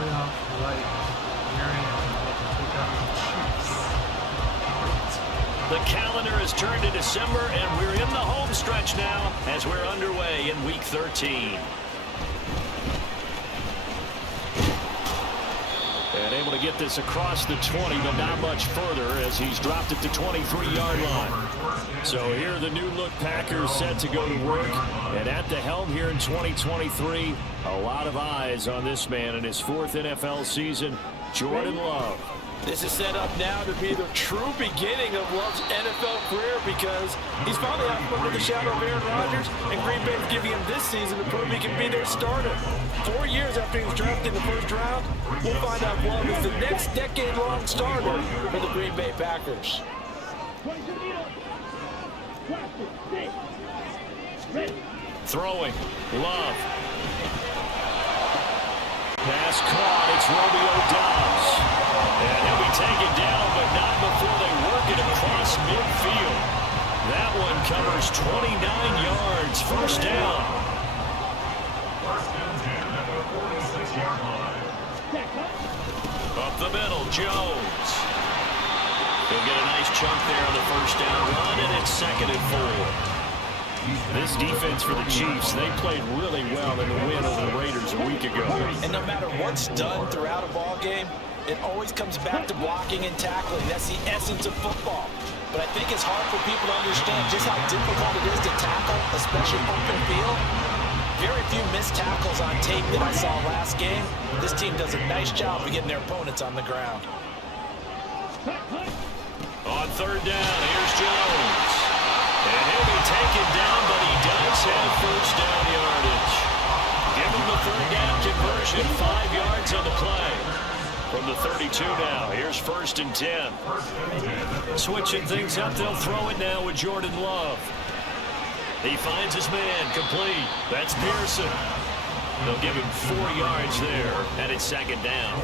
playoff-like area to take on the Chiefs. The calendar has turned to December, and we're in the home stretch now as we're underway in Week 13. And able to get this across the 20, but not much further as he's dropped it to 23-yard line. So here are the new-look Packers set to go to work. And at the helm here in 2023, a lot of eyes on this man in his 4th NFL season, Jordan Love. This is set up now to be the true beginning of Love's NFL career because he's finally out from under the shadow of Aaron Rodgers, and Green Bay's giving him this season to prove he can be their starter. 4 years after he was drafted in the first round, we'll find out Love is the next decade-long starter for the Green Bay Packers. Throwing, Love. Pass caught, it's Romeo Doubs. And he'll be taken down, but not before they work it across midfield. That one covers 29 yards, first down. Up the middle, Jones. He'll get a nice chunk there on the first down run, and it's 2nd and 4. This defense for the Chiefs, they played really well in the win over the Raiders a week ago. And no matter what's done throughout a ball game, it always comes back to blocking and tackling. That's the essence of football. But I think it's hard for people to understand just how difficult it is to tackle, especially open field. Very few missed tackles on tape that I saw last game. This team does a nice job of getting their opponents on the ground. On 3rd down, here's Jones. And he'll be taken down, but he does have first down yardage. Give him the 3rd down conversion, 5 yards on the play. From the 32 now, here's 1st and 10. Switching things up, they'll throw it now with Jordan Love. He finds his man, complete. That's Pearson. They'll give him 4 yards there, and it's 2nd down.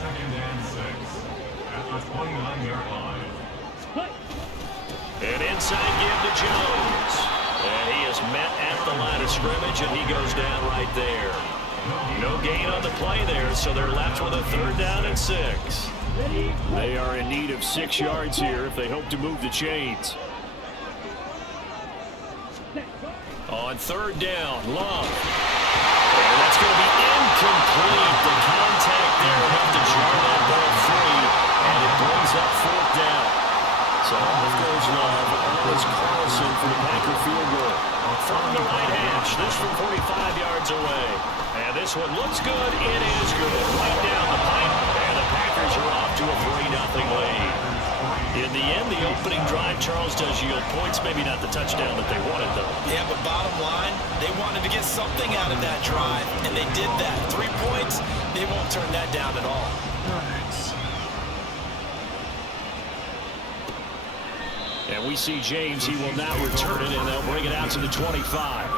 2nd and 6 at the 29-yard line. An inside give to Jones. And he is met at the line of scrimmage, and he goes down right there. No gain on the play there, so they're left with a 3rd down and 6. They are in need of 6 yards here if they hope to move the chains. On 3rd down, Love. And that's going to be incomplete. The contact there enough to jar that ball free, and it brings up 4th down. So off goes Love. It's Carlson for the Packer field goal. From the right hash, this from 45 yards away. And this one looks good. It is good. Right down the pipe, and the Packers are off to a 3-0 lead. In the end, the opening drive, Charles, does yield points. Maybe not the touchdown that they wanted, though. Yeah, but bottom line, they wanted to get something out of that drive, and they did that. 3 points, they won't turn that down at all. And we see James. He will not return it, and they'll bring it out to the 25.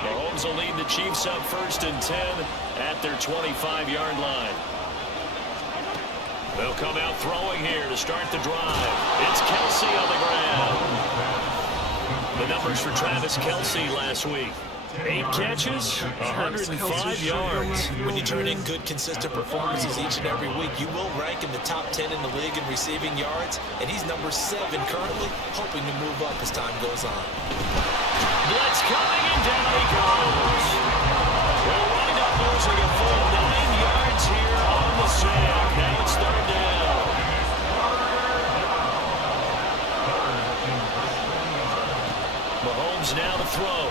Mahomes will lead the Chiefs up 1st and 10 at their 25-yard line. They'll come out throwing here to start the drive. It's Kelsey on the ground. The numbers for Travis Kelsey last week. 8 catches, 105 yards. When you turn in good, consistent performances each and every week, you will rank in the top 10 in the league in receiving yards, and he's number 7 currently, hoping to move up as time goes on. Blitz coming, and down he goes. They'll wind up losing a full 9 yards here on the sack. Now it's 3rd down. Mahomes now to throw.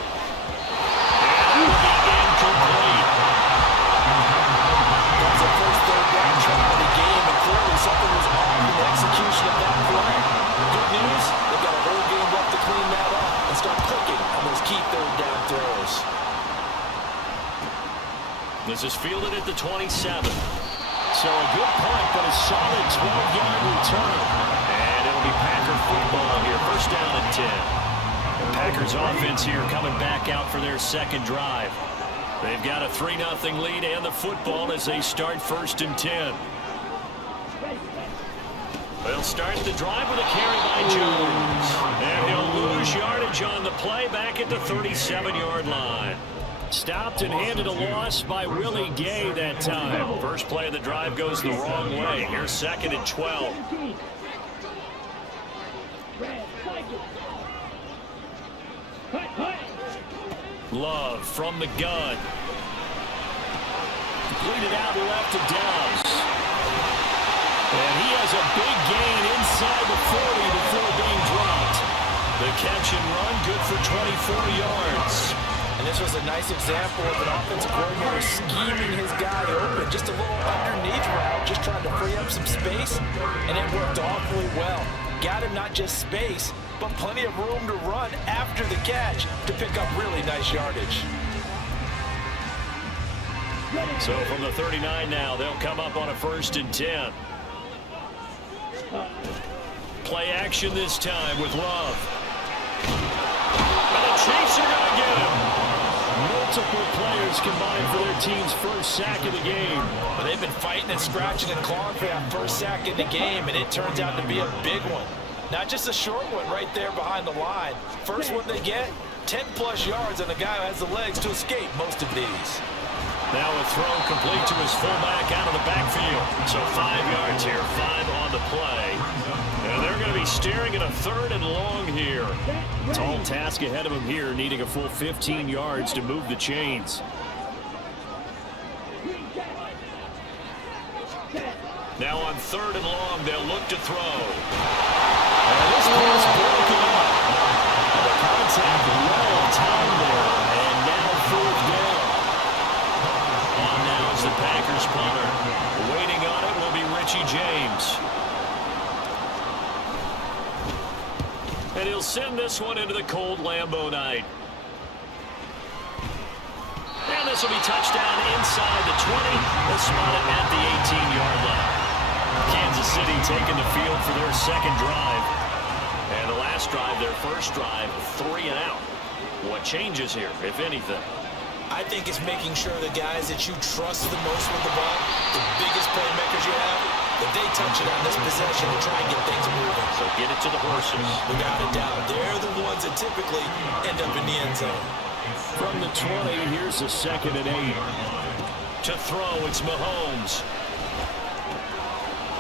And it will be incomplete. That's the first 3rd down try of the game, and clearly something was off in the execution of that play. Good news, they've got a whole game left to clean that up and start clicking on those key 3rd down throws. This is fielded at the 27. So a good punt, but a solid 12-yard return. And it'll be Packer football here, 1st down and 10. The Packers offense here coming back out for their 2nd drive. They've got a 3-0 lead and the football as they start 1st and 10. They'll start the drive with a carry by Jones. And he'll play back at the 37-yard line. Stopped and handed a loss by Willie Gay that time. First play of the drive goes the wrong way. Here's 2nd and 12. Love from the gun. Completed out left to Downs. And he has a big gain inside the 40 before being dropped. The catch and run good for 24 yards. And this was a nice example of an offensive coordinator scheming his guy open. Just a little underneath route, just trying to free up some space, and it worked awfully well. Got him not just space, but plenty of room to run after the catch to pick up really nice yardage. So from the 39 now, they'll come up on a 1st and 10. Play action this time with Love. And the Chiefs are going to get him. Multiple players combined for their team's first sack of the game. Well, they've been fighting and scratching and clawing for that first sack in the game, and it turns out to be a big one. Not just a short one right there behind the line. First one they get, 10-plus yards, and the guy who has the legs to escape most of these. Now a throw complete to his fullback out of the backfield. So 5 yards here, 5 on the play. And they're going to be staring at a 3rd and long here. Tall task ahead of him here, needing a full 15 yards to move the chains. Now on 3rd and long, they'll look to throw. And this pass broken up. The contact well timed there, and now 4th down. On now is the Packers punter. Waiting on it will be Richie James. And he'll send this one into the cold Lambeau night. And this will be touchdown inside the 20. They'll spot it at the 18-yard line. Kansas City taking the field for their 2nd drive. And the last drive, their first drive, 3 and out. What changes here, if anything? I think it's making sure the guys that you trust the most with the ball, the biggest playmakers you have, that they touch it on this possession to try and get things moving. So get it to the horses. Without a doubt, they're the ones that typically end up in the end zone. From the 20, here's a 2nd and 8. To throw, it's Mahomes.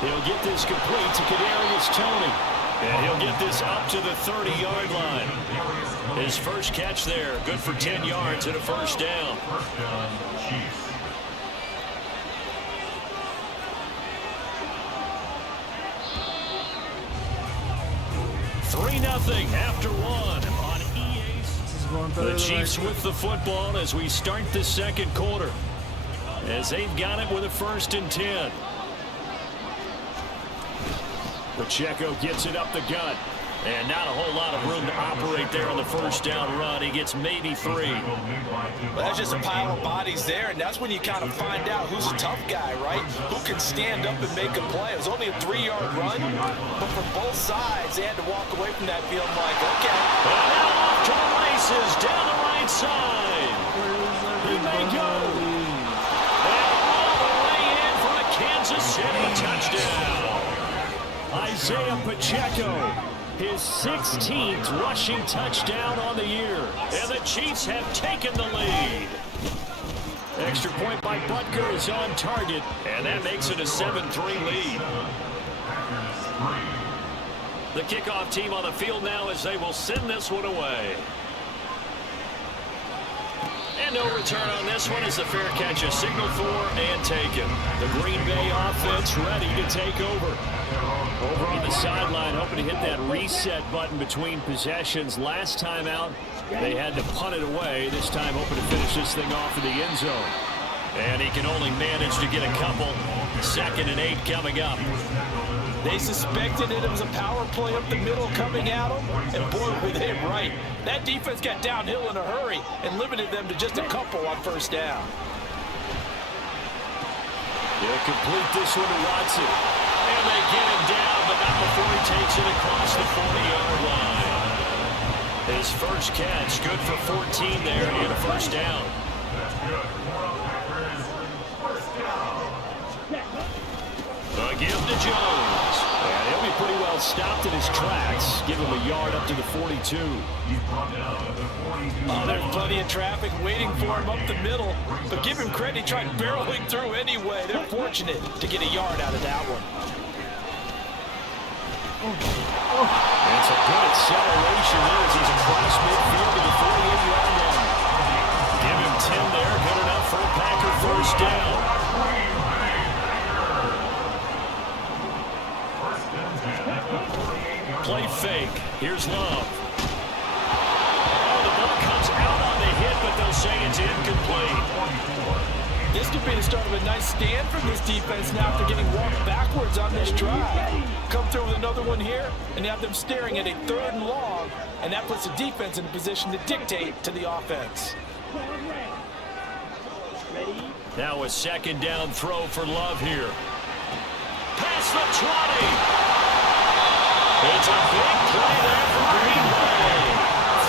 He'll get this complete to Kadarius Toney. And he'll get this up to the 30-yard line. His first catch there, good for 10 yards and a 1st down. 3-0 after 1 on EA. The Chiefs with the football as we start the 2nd quarter. As they've got it with a 1st and 10. Pacheco gets it up the gut. And not a whole lot of room to operate there on the 1st down run. He gets maybe 3. Well, that's just a pile of bodies there, and that's when you kind of find out who's a tough guy, right? Who can stand up and make a play. It was only a 3-yard run, but from both sides, they had to walk away from that feeling like, okay. And now off to the races down the right side. He may go. And all the way in for a Kansas City touchdown. Isaiah Pacheco. His 16th rushing touchdown on the year. And the Chiefs have taken the lead. Extra point by Butker is on target. And that makes it a 7-3 lead. The kickoff team on the field now as they will send this one away. And no return on this one as the fair catch is signaled for and taken. The Green Bay offense ready to take over. Over on the sideline, hoping to hit that reset button between possessions. Last time out, they had to punt it away. This time, hoping to finish this thing off in the end zone. And he can only manage to get a couple. 2nd and 8 coming up. They suspected it was a power play up the middle coming at them, and boy, were they right. That defense got downhill in a hurry and limited them to just a couple on 1st down. They'll complete this one to Watson. And they get him down, but not before he takes it across the 40-yard line. His first catch, good for 14 there and a 1st down. A give to Jones. And he'll be pretty well now stopped in his tracks. Give him a yard up to the 42. Oh, there's plenty of traffic waiting for him up the middle. But give him credit, he tried barreling through anyway. They're fortunate to get a yard out of that one. It's a good acceleration there as he's across midfield to the 48-yard line. Give him 10 there. Good enough for a Packer first down. Play fake. Here's Love. Oh, the ball comes out on the hit, but they'll say it's incomplete. This could be the start of a nice stand from this defense now after getting walked backwards on this drive. Come through with another one here, and you have them staring at a 3rd and long, and that puts the defense in a position to dictate to the offense. Now a 2nd down throw for Love here. Past the 20. It's a big play there for Green Bay.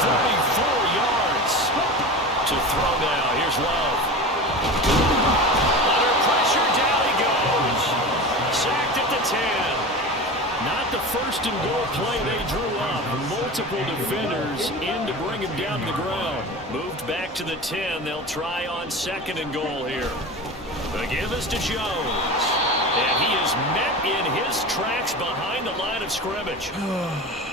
44 yards to throw now. Here's Love. Under pressure, down he goes. Sacked at the 10. Not the 1st and goal play they drew up. Multiple defenders in to bring him down to the ground. Moved back to the 10. They'll try on 2nd and goal here. Again, this to Jones. And he is met in his tracks behind the line of scrimmage.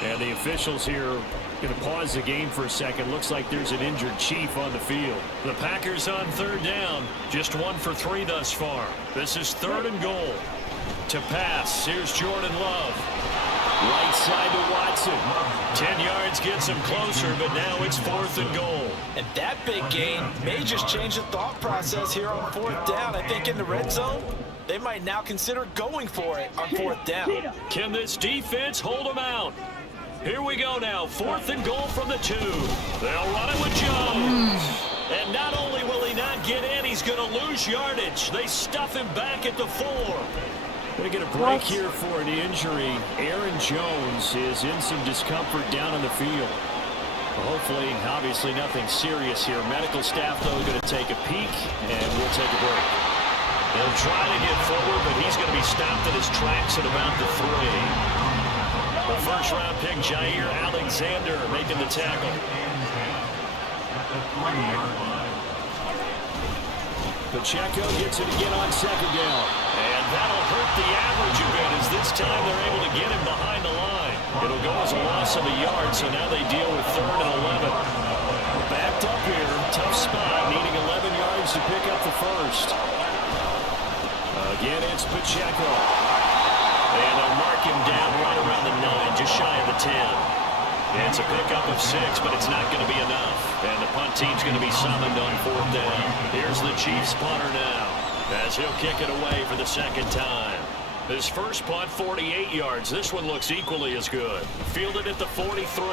And the officials here going to pause the game for a second. Looks like there's an injured Chief on the field. The Packers on 3rd down. Just 1 for 3 thus far. This is 3rd and goal. To pass. Here's Jordan Love. Right side to Watson. 10 yards gets him closer, but now it's 4th and goal. And that big gain may just change the thought process here on 4th down. I think in the red zone, they might now consider going for it on 4th down. Can this defense hold them out? Here we go now. 4th and goal from the 2. They'll run it with Jones. And not only will he not get in, he's going to lose yardage. They stuff him back at the 4. Going to get a break here for an injury. Aaron Jones is in some discomfort down on the field. Well, hopefully, obviously nothing serious here. Medical staff, though, going to take a peek, and we'll take a break. They'll try to get forward, but he's going to be stopped in his tracks at about the 3. The 1st-round pick, Jair Alexander, making the tackle. Pacheco gets it again on 2nd down. And that'll hurt the average a bit as this time they're able to get him behind the line. It'll go as a loss of a yard, so now they deal with 3rd and 11. Backed up here, tough spot, needing 11 yards to pick up the 1st. Again, it's Pacheco. And they'll mark him down right around the 9, just shy of the 10. It's a pickup of 6, but it's not going to be enough. And the punt team's going to be summoned on 4th down. Here's the Chiefs punter now, as he'll kick it away for the 2nd time. His first punt, 48 yards. This one looks equally as good. Fielded at the 43.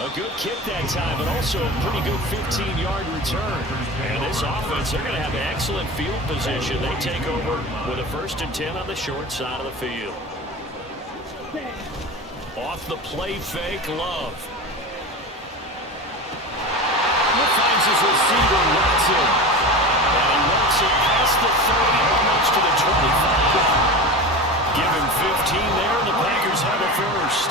A good kick that time, but also a pretty good 15-yard return. And this offense, they're going to have excellent field position. They take over with a 1st and 10 on the short side of the field. Off the play fake, Love. Finds his receiver, Watson. And he works it past the 30, almost to the 25. Give him 15 there, and the Packers have a 1st.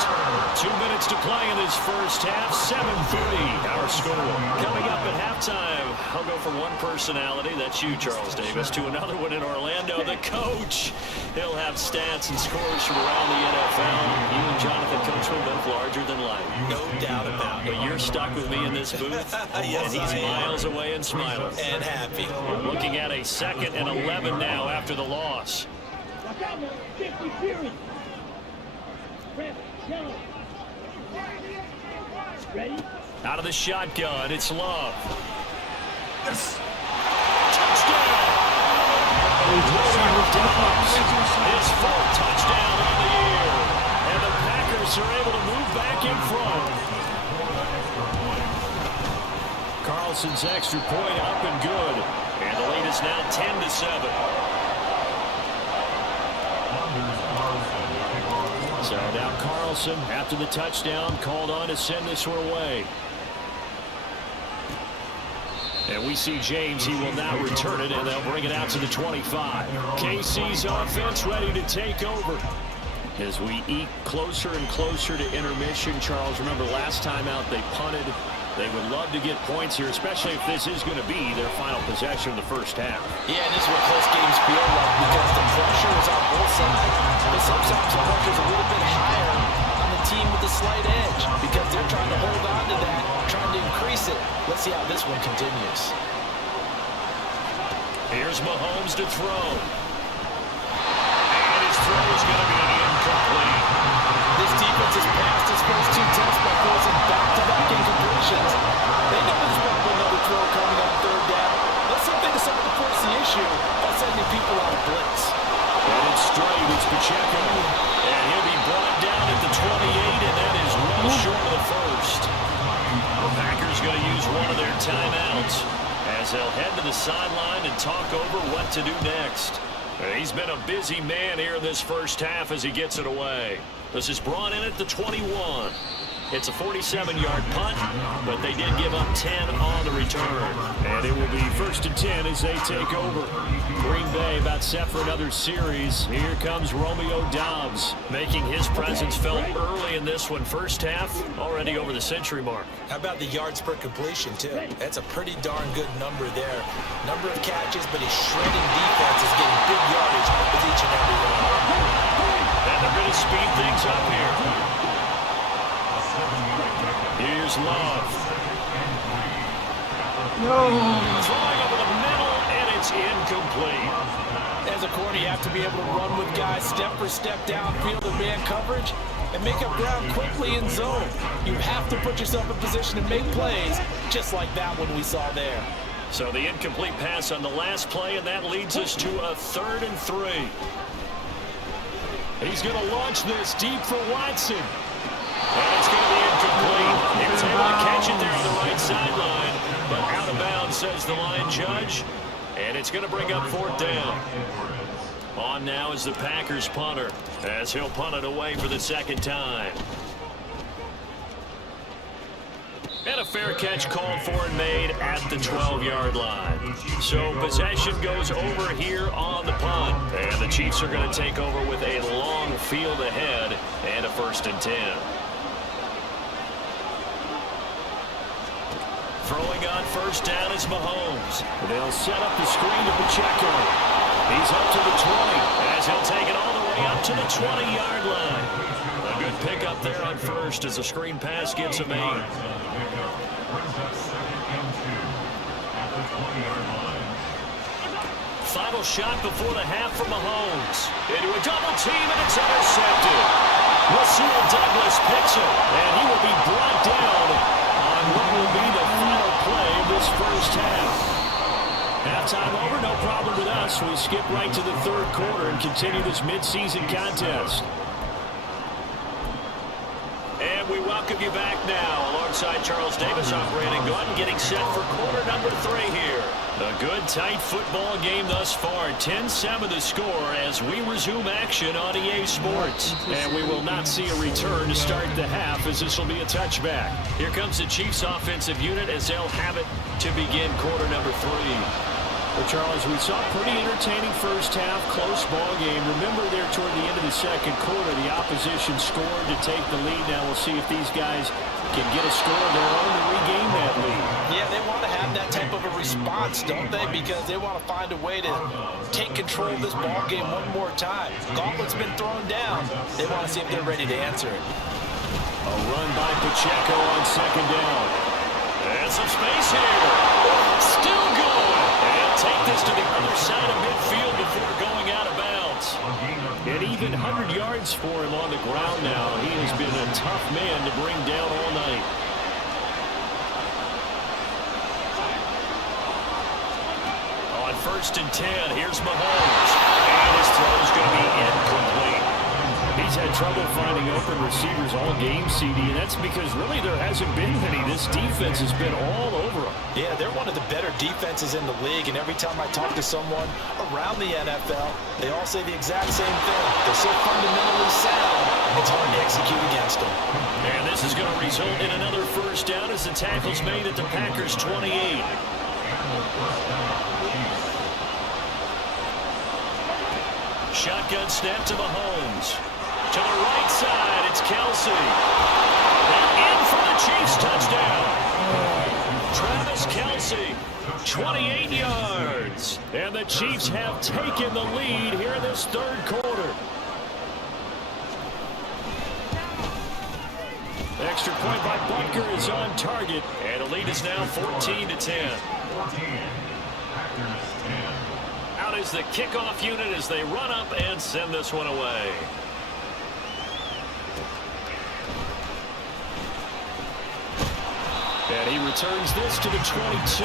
2 minutes to play in this 1st half, 7:30 our score. Coming up at halftime, I'll go from one personality, that's you, Charles Davis, to another one in Orlando, the coach. He'll have stats and scores from around the NFL. You and Jonathan Coachman both larger than life. No doubt about it. But you're stuck with me in this booth, Yes, and he's I am. miles away and smiling. And happy. Looking at a 2nd and 11 now after the loss. Out of the shotgun, it's Love. Yes. Touchdown! His 4th touchdown on the year. And the Packers are able to move back in front. Carlson's extra point up and good. And the lead is now 10-7. So now Carlson, after the touchdown, called on to send this one away. And we see James, he will now return it, and they'll bring it out to the 25. KC's offense ready to take over. As we eke closer and closer to intermission, Charles, remember last time out they punted. They would love to get points here, especially if this is going to be their final possession of the first half. Yeah, and this is what close games feel like because the pressure is on both sides. But sometimes the pressure is a little bit higher on the team with the slight edge because they're trying to hold on to that, trying to increase it. Let's see how this one continues. Here's Mahomes to throw. And his throw is going to be incomplete. This defense has passed its first two tests by forcing back-to-back incompletions. They know there's probably another throw coming on third down. Let's see if they decide to force the issue by sending people on a blitz. And it's straight. It's Pacheco. And he'll be brought down at the 28, and that is well short of the first. The Packers going to use one of their timeouts as they'll head to the sideline and talk over what to do next. He's been a busy man here in this first half as he gets it away. This is brought in at the 21. It's a 47-yard punt, but they did give up 10 on the return. And it will be 1st and 10 as they take over. Green Bay about set for another series. Here comes Romeo Doubs, making his presence felt early in this one. First half, already over the century mark. How about the yards per completion, too? That's a pretty darn good number there. Number of catches, but his shredding defense is getting big yardage with each and every one. And they're going to speed things up here. Here's Love. Throwing over the middle, and it's incomplete. As a corner, you have to be able to run with guys step for step downfield in man coverage and make up ground quickly in zone. You have to put yourself in position to make plays, just like that one we saw there. So the incomplete pass on the last play, and that leads us to a 3rd and 3. He's going to launch this deep for Watson. And it's going to be incomplete. He was able to catch it there on the right sideline, but out of bounds, says the line judge. And it's going to bring up 4th down. On now is the Packers punter, as he'll punt it away for the 2nd time. And a fair catch called for and made at the 12-yard line. So possession goes over here on the punt. And the Chiefs are going to take over with a long field ahead and a 1st and 10. Throwing on 1st down is Mahomes. They'll set up the screen to Pacheco. He's up to the 20 as he'll take it all the way up to the 20-yard line. A good pickup there on 1st as the screen pass gets him 8. Final shot before the half for Mahomes. Into a double team, and it's intercepted. Rasul Douglas picks it, and he will be brought down on what will be the final play of this first half. Halftime over, no problem with us. We skip right to the 3rd quarter and continue this midseason contest. And we welcome you back now alongside Charles Davis. I'm Brandon Gordon getting set for quarter number 3 here. A good, tight football game thus far. 10-7 the score as we resume action on EA Sports. And we will not see a return to start the half as this will be a touchback. Here comes the Chiefs offensive unit as they'll have it to begin quarter number 3. Well, Charles, we saw a pretty entertaining first half, close ball game. Remember there toward the end of the 2nd quarter, the opposition scored to take the lead. Now we'll see if these guys can get a score of their own to regain that lead. Yeah, they want to have that type of a response, don't they? Because they want to find a way to take control of this ball game one more time. Gauntlet's been thrown down. They want to see if they're ready to answer it. A run by Pacheco on 2nd down. And some space here. Still good. And take this to the other side of midfield before going out of bounds. An even 100 yards for him on the ground now. He has been a tough man to bring down all night. On 1st and 10, here's Mahomes. And his throw is going to be incomplete. He's had trouble finding open receivers all game, CD, and that's because really there hasn't been any. This defense has been all over them. Yeah, they're one of the better defenses in the league, and every time I talk to someone around the NFL, they all say the exact same thing. They're so fundamentally sound, it's hard to execute against them. And this is going to result in another 1st down as the tackle's made at the Packers' 28. Shotgun snap to Mahomes. To the right side, it's Kelsey. And in for the Chiefs touchdown. Travis Kelsey, 28 yards. And the Chiefs have taken the lead here in this third quarter. Extra point by Butker is on target. And the lead is now 14-10. 14. Packers 10. Out is the kickoff unit as they run up and send this one away. And he returns this to the 22.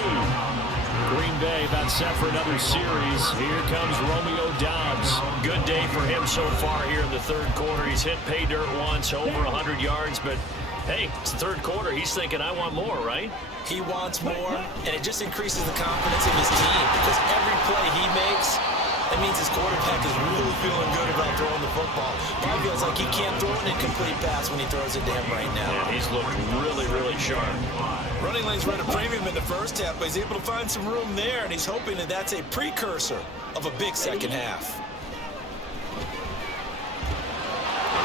Green Bay about set for another series. Here comes Romeo Doubs. Good day for him so far here in the third quarter. He's hit pay dirt once, over 100 yards, but hey, it's the third quarter. He's thinking, I want more, right? He wants more, and it just increases the confidence of his team because every play he makes, that means his quarterback is really feeling good about throwing the football. Probably feels like he can't throw an incomplete pass when he throws it to him right now. Yeah, he's looked really, really sharp. Running lanes run a premium in the first half, but he's able to find some room there, and he's hoping that that's a precursor of a big second half.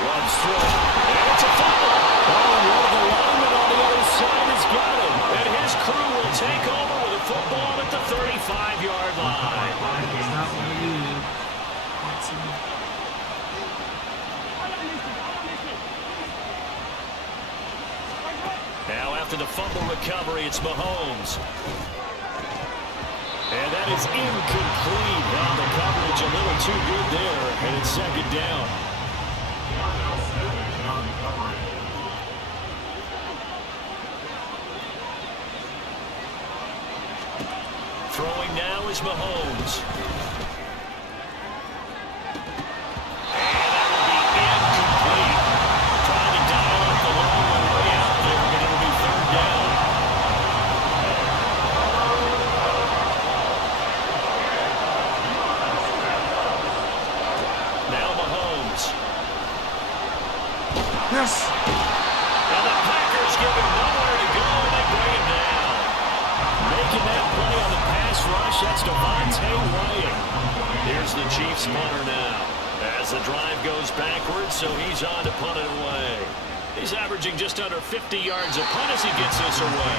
Runs through, and it's a fumble. Oh, one of the linemen on the other side has got him, and his crew will take over with a football at the 35-yard line. It's not what you need. Now after the fumble recovery, it's Mahomes. And that is incomplete. Now the coverage a little too good there, and it's second down. Throwing now is Mahomes. And that will be incomplete. Trying to dial up the long one way out there, but it'll be third down. Now Mahomes. Yes. And the Packers give him nowhere to go, and they bring him down. Making that play on the pass rush, that's Devontae Wyatt. Here's the Chiefs punter now. As the drive goes backwards, so he's on to punt it away. He's averaging just under 50 yards a punt as he gets this away.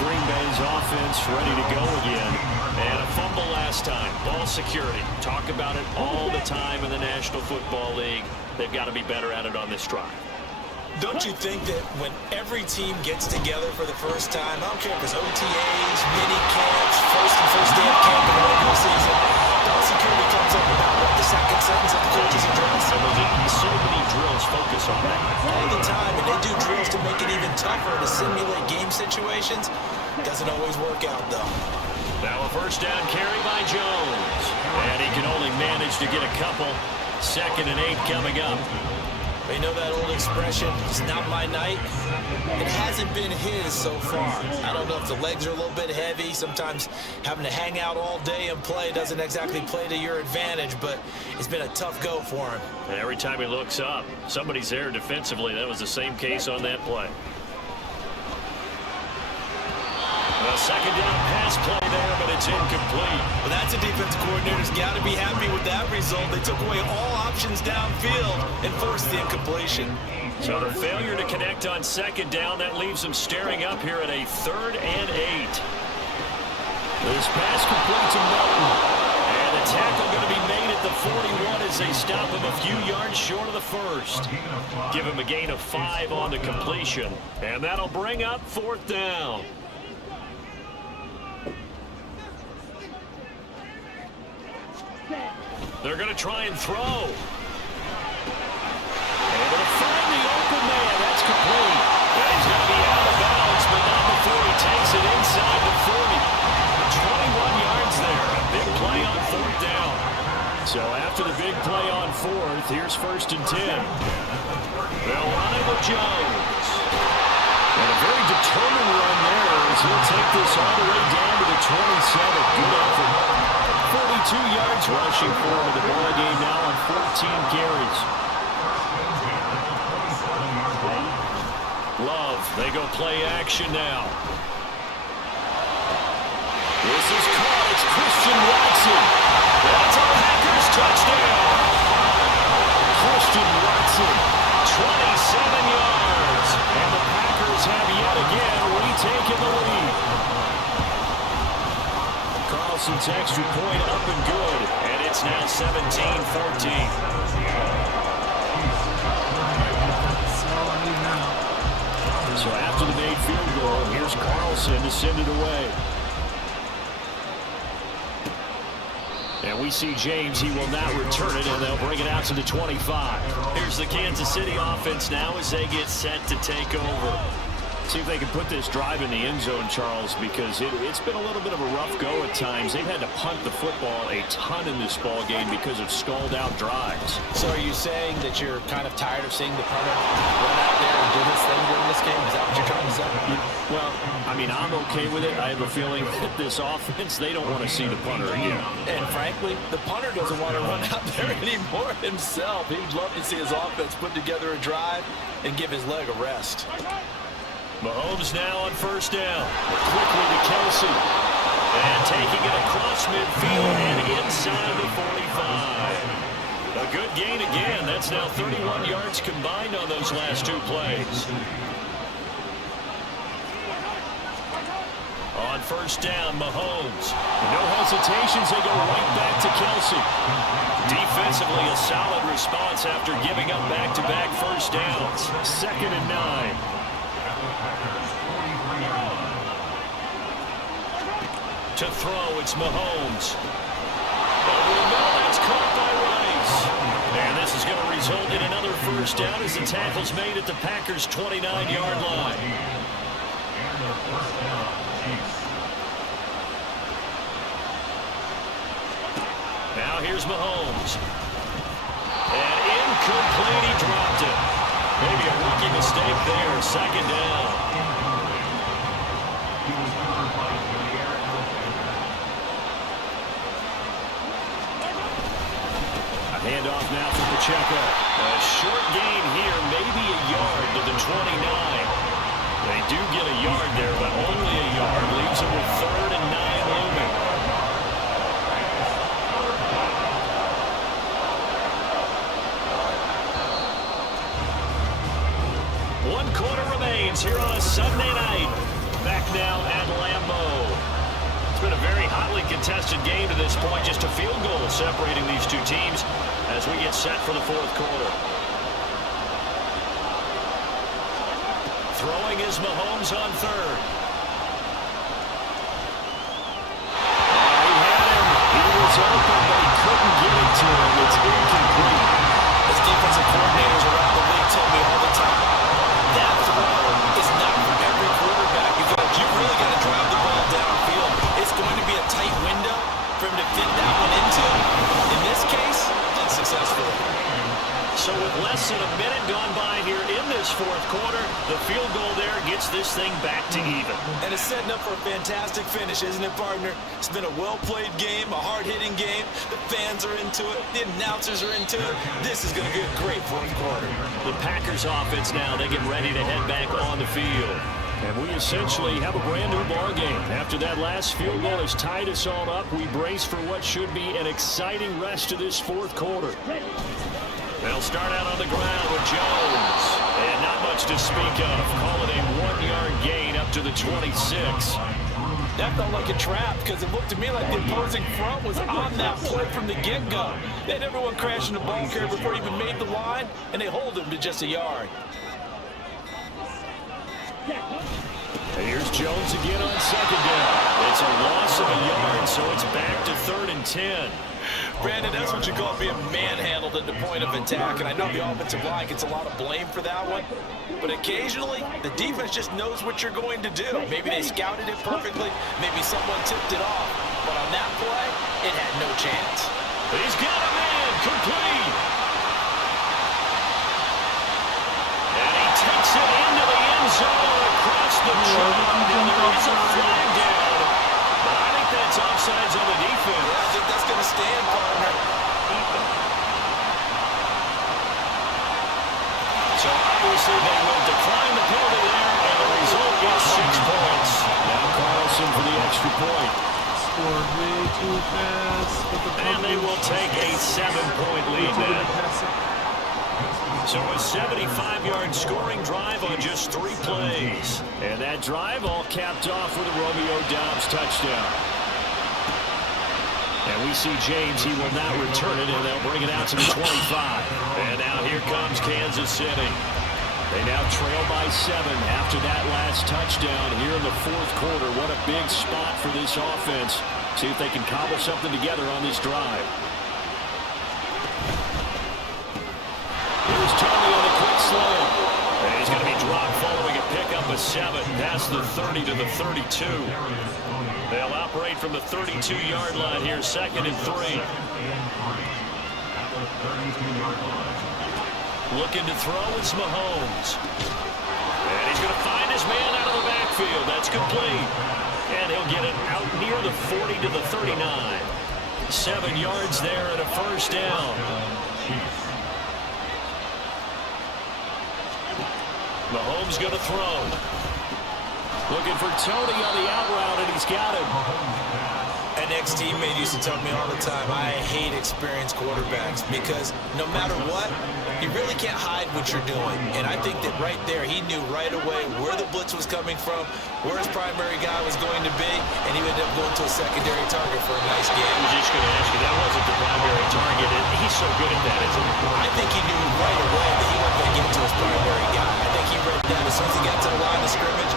Green Bay's offense ready to go again. And a fumble last time. Ball security. Talk about it all the time in the National Football League. They've got to be better at it on this drive. Don't you think that when every team gets together for the first time, I don't care if it's OTAs, mini camps, first day of camp in the regular season, ball security comes up about what the second sentence of the coaches address. So many drills focus on that. All the time, and they do drills to make it even tougher to simulate game situations. Doesn't always work out, though. Now a first down carry by Jones. And he can only manage to get a couple. 2nd and 8 coming up. You know that old expression, it's not my night? It hasn't been his so far. I don't know if the legs are a little bit heavy. Sometimes having to hang out all day and play doesn't exactly play to your advantage, but it's been a tough go for him. And every time he looks up, somebody's there defensively. That was the same case on that play. A second down pass play there, but it's incomplete. Well, that's a defense coordinator's got to be happy with that result. They took away all options downfield and forced the incompletion. So the failure to connect on second down, that leaves them staring up here at a 3rd and 8. This pass complete to Melton. And the tackle going to be made at the 41 as they stop him a few yards short of the first. Give him a gain of 5 on the completion. And that'll bring up 4th down. They're going to try and throw. Able to find the open man. That's complete. And he's going to be out of bounds, but not before he takes it inside the 40. 21 yards there. A big play on 4th down. So after the big play on 4th, here's 1st and 10. They'll run it with Jones. And a very determined run there as he'll take this all the way down to the 27. Good effort. 42 yards rushing for him in the ball game now on 14 carries. Love, they go play action now. This is caught. It's Christian Watson. That's a Packers touchdown. Christian Watson Carlson, 27 yards. And the Packers have yet again retaken the lead. Carlson's extra point up and good, and it's now 17-14. So after the made field goal, here's Carlson to send it away. And we see James, he will not return it, and they'll bring it out to the 25. Here's the Kansas City offense now as they get set to take over. See if they can put this drive in the end zone, Charles, because it's been a little bit of a rough go at times. They've had to punt the football a ton in this ball game because of stalled-out drives. So are you saying that you're kind of tired of seeing the punter run out there and do this thing during this game? Is that what you're trying to say? Well, I mean, I'm okay with it. I have a feeling that this offense, they don't want to see the punter again. And frankly, the punter doesn't want to run out there anymore himself. He'd love to see his offense put together a drive and give his leg a rest. Mahomes now on first down. Quickly to Kelsey. And taking it across midfield and inside the 45. A good gain again. That's now 31 yards combined on those last two plays. On first down, Mahomes. No hesitations. They go right back to Kelsey. Defensively, a solid response after giving up back-to-back first downs. 2nd and 9. To throw, it's Mahomes. Over the middle, that's caught by Rice. And this is going to result in another first down as the tackle's made at the Packers' 29-yard line. Now here's Mahomes. And incomplete, he dropped it. Maybe a rookie mistake there, 2nd down. Handoff now for Pacheco. A short gain here, maybe a yard to the 29. They do get a yard there, but only a yard. Leaves them with 3rd and 9 looming. One quarter remains here on a Sunday night. Back now at Lambeau. It's been a very hotly contested game to this point. Just a field goal separating these two teams as we get set for the 4th quarter. Throwing is Mahomes on 3rd. He had him. He was open, but he couldn't get it to him. It's incomplete. As defensive coordinators around the league tell me all the time, that throw is not for every quarterback because you really got to drive the ball downfield. It's going to be a tight window for him to fit that one into. In this case, unsuccessful. So with less than a minute gone by here in this 4th quarter, the field goal there gets this thing back to even. And it's setting up for a fantastic finish, isn't it, partner? It's been a well-played game, a hard-hitting game. The fans are into it. The announcers are into it. This is going to be a great 4th quarter. The Packers offense now, they get ready to head back on the field. And we essentially have a brand new ball game. After that last field goal has tied us all up, we brace for what should be an exciting rest of this 4th quarter. They'll start out on the ground with Jones. And not much to speak of. Call it a 1-yard gain up to the 26. That felt like a trap because it looked to me like the opposing front was on that play from the get-go. They had everyone crashing the ball carrier before he even made the line, and they hold him to just a yard. And here's Jones again on 2nd down. It's a loss of a yard, so it's back to 3rd and 10. Brandon, that's what you call being manhandled at the point of attack, and I know the offensive line gets a lot of blame for that one, but occasionally the defense just knows what you're going to do. Maybe they scouted it perfectly, maybe someone tipped it off, but on that play, it had no chance. He's got a man, complete. And he takes it into the end zone across the trunk, and there is a flag down. But I think that's offsides on the defense. Yeah, I think that's going to stand, partner. So obviously they will decline the penalty there, and the result is 6 points. Now Carlson for the extra point. Scored way too fast. And they will take a 7-point lead now. So a 75-yard scoring drive on just 3 plays. And that drive all capped off with a Romeo Doubs touchdown. And we see James, he will not return it, and they'll bring it out to the 25. And now here comes Kansas City. They now trail by 7 after that last touchdown here in the 4th quarter. What a big spot for this offense. See if they can cobble something together on this drive. Here's Tony on a quick slam. And he's going to be dropped following a pickup of 7 past the 30 to the 32. They'll operate from the 32-yard line here, 2nd and 3. Looking to throw, it's Mahomes. And he's going to find his man out of the backfield. That's complete. And he'll get it out near the 40 to the 39. 7 yards there and a first down. Mahomes going to throw. Looking for Tony on the out route, and he's got him. An ex-teammate used to tell me all the time, I hate experienced quarterbacks because no matter what, you really can't hide what you're doing. And I think that right there, he knew right away where the blitz was coming from, where his primary guy was going to be, and he ended up going to a secondary target for a nice game. I was just going to ask you, that wasn't the primary target. He's so good at that, isn't he? I think he knew right away that he wasn't going to get to his primary guy. I think he read that as soon as he got to the line of scrimmage,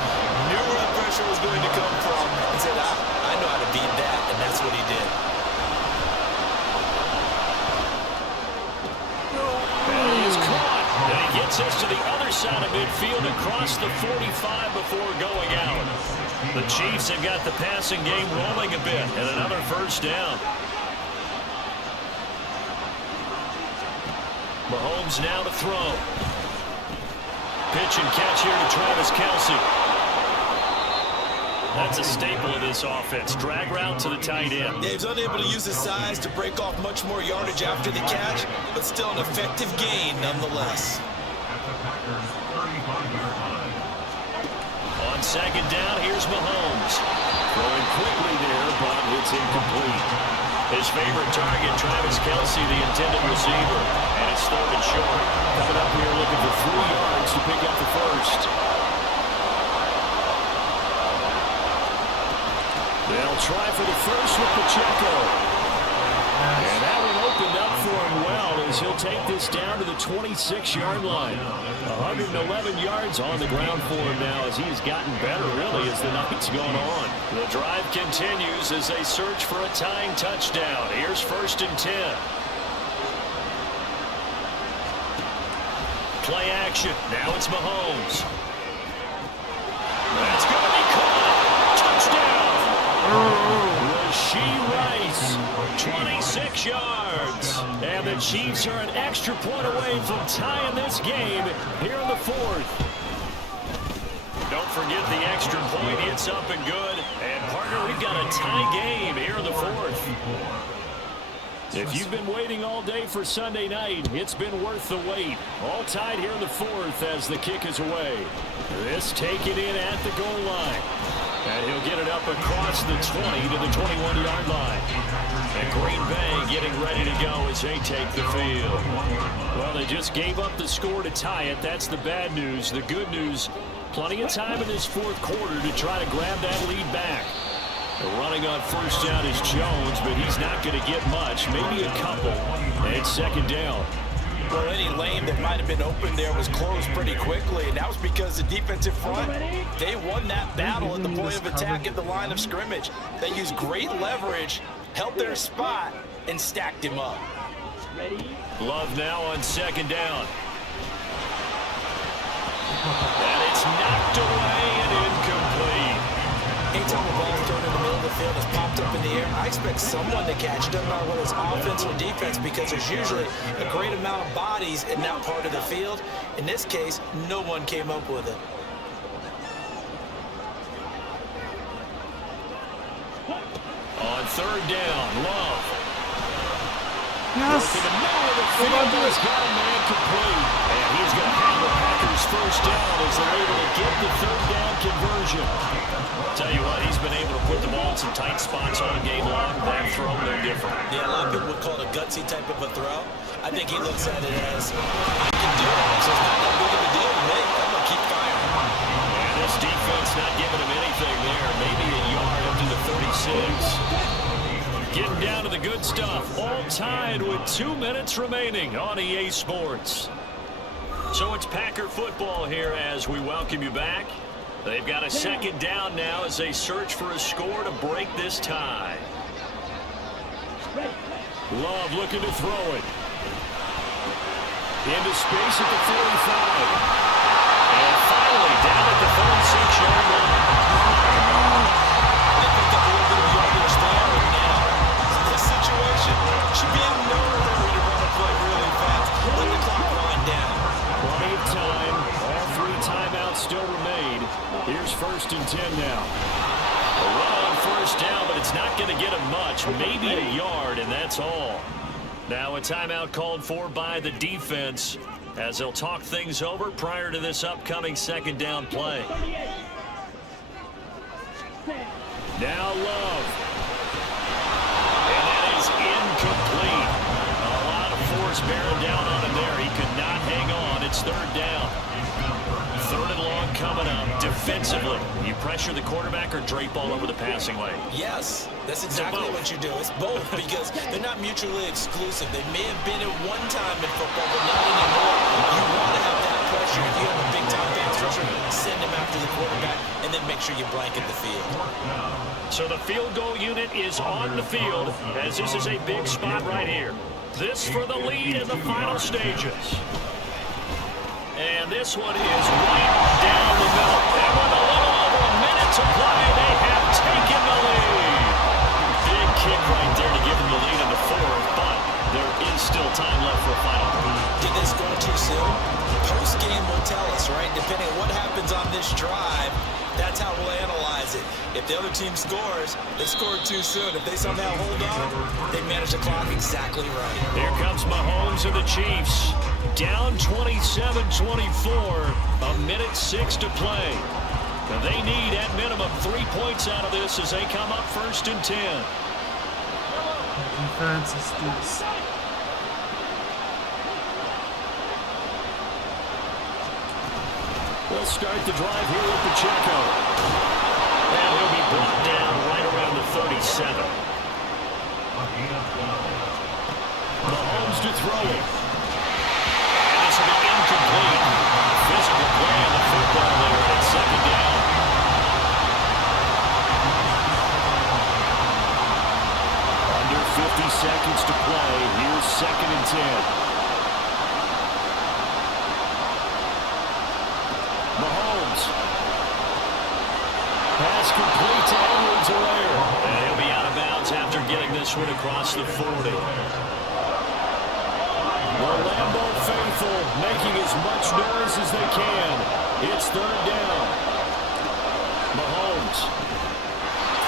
knew where the pressure was going to come from, and said, I know how to beat that, and that's what he did. And he is caught. And he gets us to the other side of midfield across the 45 before going out. The Chiefs have got the passing game rolling a bit, and another first down. Mahomes now to throw. Pitch and catch here to Travis Kelce. That's a staple of this offense. Drag route to the tight end. Dave's unable to use his size to break off much more yardage after the catch, but still an effective gain nonetheless. On 2nd down, here's Mahomes. Throwing quickly there, but it's incomplete. His favorite target, Travis Kelce, the intended receiver. And it's 3rd and short. Coming up here looking for 3 yards to pick up the first. They'll try for the first with Pacheco. And that one opened up for him well as he'll take this down to the 26-yard line. 111 yards on the ground for him now as he's gotten better, really, as the night's gone on. The drive continues as they search for a tying touchdown. Here's 1st and 10. Play action. Now it's Mahomes. That's going to be caught. Touchdown. Rashee Rice, 26 yards. And the Chiefs are an extra point away from tying this game here in the 4th. Don't forget the extra point. It's up and good. And, partner, we've got a tie game here in the 4th. If you've been waiting all day for Sunday night, it's been worth the wait. All tied here in the 4th as the kick is away. This taken in at the goal line. And he'll get it up across the 20 to the 21-yard line. And Green Bay getting ready to go as they take the field. Well, they just gave up the score to tie it. That's the bad news. The good news, plenty of time in this 4th quarter to try to grab that lead back. Running on first down is Jones, but he's not going to get much, maybe a couple. And it's 2nd down. Well, any lane that might have been open there was closed pretty quickly, and that was because the defensive front, they won that battle at the point of attack at the line of scrimmage. They used great leverage, held their spot, and stacked him up. Love now on 2nd down. And it's knocked away and incomplete. Anytime the ball's thrown in the middle of the field, it's popped up in the air, I expect someone to catch it. Doesn't matter whether it's offense or defense, because there's usually a great amount of bodies in that part of the field. In this case, no one came up with it. On 3rd down, Love. Yes. In the middle of the field, he's got a man complete. And he's going to have the Packers first down as they're able to get the 3rd down conversion. Tell you what, he's been able to put the ball in some tight spots all game long. That throw, no different. Yeah, a lot of people would call it a gutsy type of a throw. I think he looks at it as, I can do it, so it's not that big of a deal to make. I'm going to keep firing. And this defense not giving him anything there. Maybe a yard up to the 36. Getting down to the good stuff. All tied with 2 minutes remaining on EA Sports. So it's Packer football here as we welcome you back. They've got a second down now as they search for a score to break this tie. Love looking to throw it. Into space at the 45. And finally down at the 46-yard line. They picked up a little bit of yardage there, but now, in this situation, should be in no hurry to run a play really fast. Let the clock wind down. Plenty of time. All 3 timeouts still remain. Here's 1st and 10 now. A run on 1st down, but it's not going to get him much. Maybe a yard, and that's all. Now a timeout called for by the defense as they'll talk things over prior to this upcoming 2nd down play. Now Love. And that is incomplete. A lot of force bearing down on him there. He could not hang on. It's 3rd down. 3rd and long coming up. Defensively, you pressure the quarterback or drape all over the passing lane? Yes, that's exactly what you do. It's both because they're not mutually exclusive. They may have been at one time in football, but not anymore. You want to have that pressure. If you have a big-time pass rusher, send him after the quarterback, and then make sure you blanket the field. So the field goal unit is on the field as this is a big spot right here. This for the lead in the final stages. And this one is right down the middle. And with a little over a minute to play, they have taken the lead. Big kick right there to give them the lead in the 4th, but there is still time left for a final. Did they score too soon? Post-game will tell us, right? Depending on what happens on this drive, that's how we'll analyze it. If the other team scores, they scored too soon. If they somehow hold on, they manage the clock exactly right. Here comes Mahomes and the Chiefs. Down 27-24, a minute 6 to play. Now they need, at minimum, 3 points out of this as they come up 1st and 10. Defense is this. We'll start the drive here with Pacheco. And he'll be brought down right around the 37. Mahomes to throw it. And this will be incomplete. Physical play on the football there at 2nd down. Under 50 seconds to play. Here's 2nd and 10. Mahomes. Pass complete to Edwards-Helaire. And he'll be out of bounds after getting this one across the 40. The Lambeau faithful making as much noise as they can. It's 3rd down. Mahomes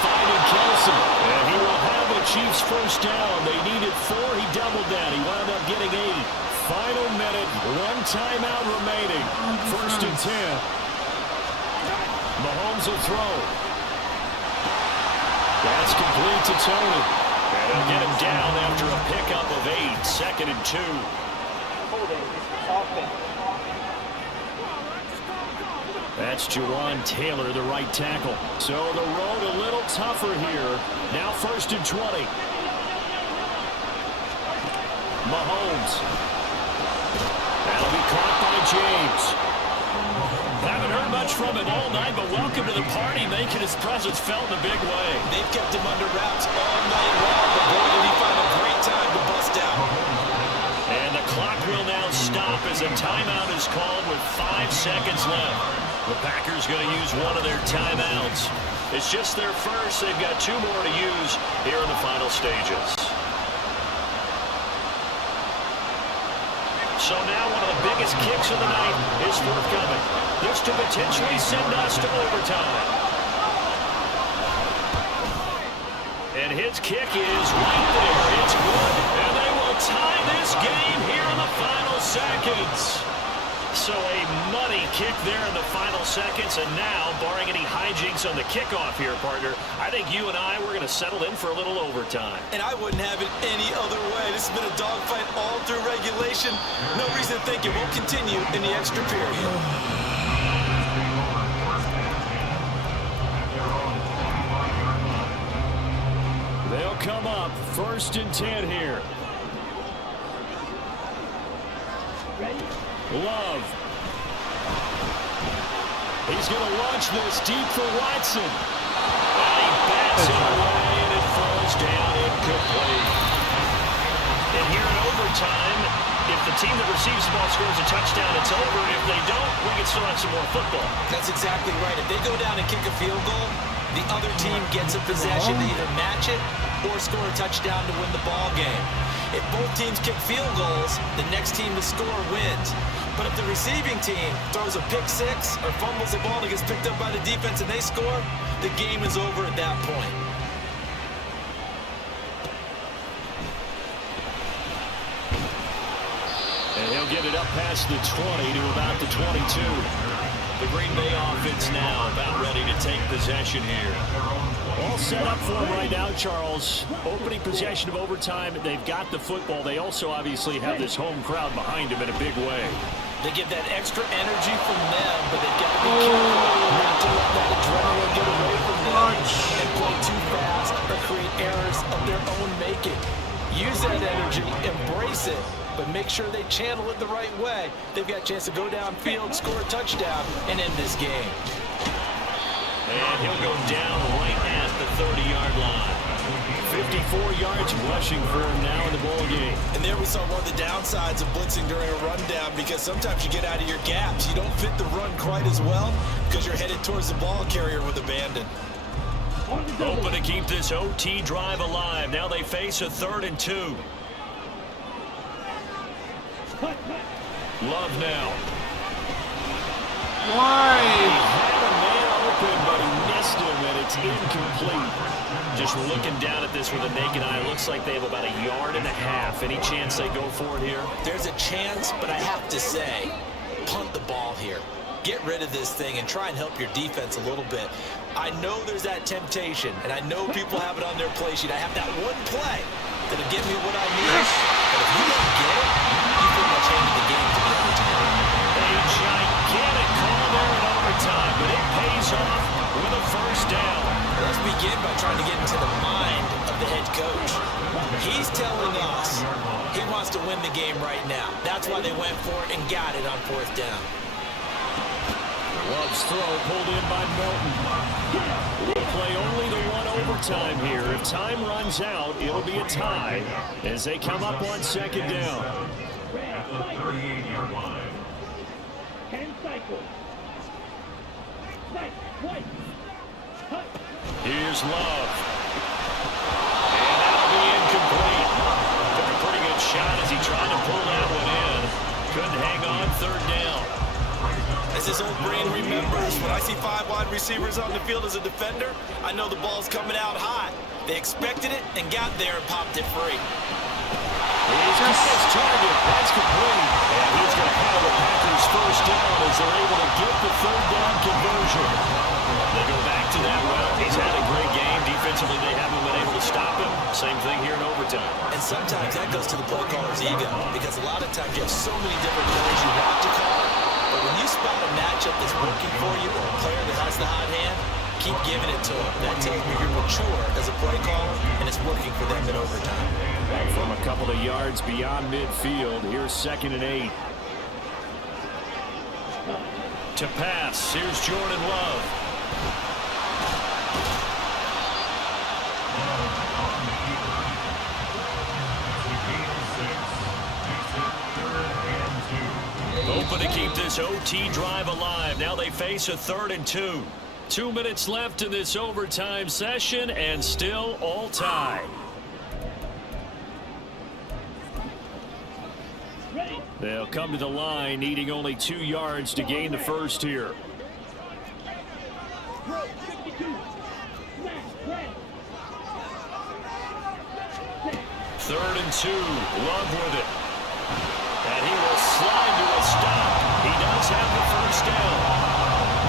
finding Kelce. And he will have the Chiefs 1st down. They needed 4. He doubled that. He wound up getting 8. Final minute, 1 timeout remaining. 1st and 10. Mahomes will throw. That's complete to Tony. And he'll get him down after a pickup of 8. 2nd and 2. That's Jawan Taylor, the right tackle. So the road a little tougher here. Now 1st and 20. Mahomes. That'll be caught by James. Haven't heard much from him all night, but welcome to the party, making his presence felt in a big way. They've kept him under wraps all night long, but boy, did he find a great time to bust out. And the clock will now stop as a timeout is called with 5 seconds left. The Packers going to use one of their timeouts. It's just their first. They've got 2 more to use here in the final stages. So now one of the biggest kicks of the night is forthcoming. This to potentially send us to overtime. And his kick is right there. It's good. And they will tie this game here in the final seconds. So a money kick there in the final seconds. And now, barring any high hijinks on the kickoff here, partner. I think you and I, we're going to settle in for a little overtime. And I wouldn't have it any other way. This has been a dogfight all through regulation. No reason to think it won't continue in the extra period. They'll come up 1st and 10 here. Love. He's going to launch this deep for Watson. And he bats it away, and it falls down incomplete. And here in overtime, if the team that receives the ball scores a touchdown, it's over. If they don't, we can still have some more football. That's exactly right. If they go down and kick a field goal, the other team gets a possession to either match it or score a touchdown to win the ball game. If both teams kick field goals, the next team to score wins. But if the receiving team throws a pick six or fumbles the ball and gets picked up by the defense and they score, the game is over at that point. And he'll get it up past the 20 to about the 22. The Green Bay offense now about ready to take possession here. All set up for him right now, Charles. Opening possession of overtime. They've got the football. They also obviously have this home crowd behind them in a big way. They get that extra energy from them, but they've got to be careful not to let that adrenaline get away from them and play too fast or create errors of their own making. Use that energy, embrace it, but make sure they channel it the right way. They've got a chance to go downfield, score a touchdown, and end this game. And he'll go down right at the 30-yard line. 54 yards rushing for him now in the ball game. And there we saw one of the downsides of blitzing during a rundown, because sometimes you get out of your gaps. You don't fit the run quite as well because you're headed towards the ball carrier with abandon. Open to keep this OT drive alive. Now they face a 3rd and 2. Love now. Why? He had a man open, but he missed him, and it's incomplete. Just looking down at this with a naked eye, it looks like they have about 1.5 yards. Any chance they go for it here? There's a chance, but I have to say, punt the ball here. Get rid of this thing and try and help your defense a little bit. I know there's that temptation, and I know people have it on their play sheet. I have that one play that'll get me what I need. But if you don't get it, you pretty much handed the game to the other team. A gigantic call there in overtime, but it pays off with a 1st down. Let's begin by trying to get into the mind of the head coach. He's telling us he wants to win the game right now. That's why they went for it and got it on 4th down. Love's throw pulled in by Milton. We'll play only the one overtime here. If time runs out, it'll be a tie as they come up on 2nd down. At the 38-yard line. 10 cycles. Here's Love. And that'll be incomplete. Took a pretty good shot as he tried to pull that one in. Couldn't hang on 3rd down. As his old brain remembers, when I see 5 wide receivers on the field as a defender, I know the ball's coming out hot. They expected it and got there and popped it free. He's got his target. That's complete. And he's going to have the Packers 1st down as they're able to get the 3rd down conversion. They go back to that route. He's had a great game. Defensively, they haven't been able to stop him. Same thing here in overtime. And sometimes that goes to the play caller's ego, because a lot of times you have so many different plays you want to call. But when you spot a matchup that's working for you, or a player that has the hot hand, keep giving it to him. That tells me you're mature as a play caller, and it's working for them in overtime. From a couple of yards beyond midfield, here's 2nd and 8. To pass, here's Jordan Love. Open to keep this OT drive alive. Now they face a 3rd and 2. 2 minutes left in this overtime session, and still all tied. They'll come to the line, needing only 2 yards to gain the 1st here. 3rd and 2. Love with it. And he will slide to a stop. He does have the 1st down.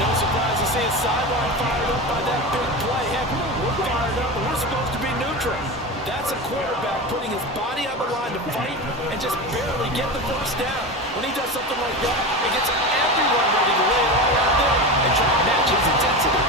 No surprises see his sideline fired up by that big play. Heck, we're fired up and we're supposed to be neutral. That's a quarterback putting his body on the line to fight and just barely get the first down. When he does something like that, it gets everyone ready to lay it all out there and try to match his intensity.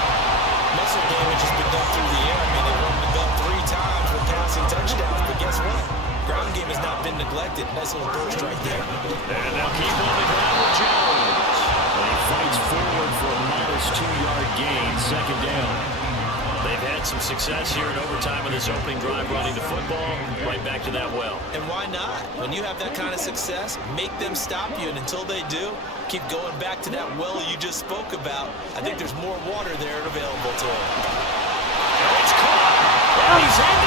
Muscle damage has been done through the air. I mean, they run the bell 3 times with passing touchdowns, but guess what? Ground game has not been neglected. Nice little burst right there. And they'll keep on the ground with Jones. And he fights forward for a -2-yard gain, second down. They've had some success here in overtime in this opening drive running the football. Right back to that well. And why not? When you have that kind of success, make them stop you. And until they do, keep going back to that well you just spoke about. I think there's more water there available to them. And it's caught. And he's in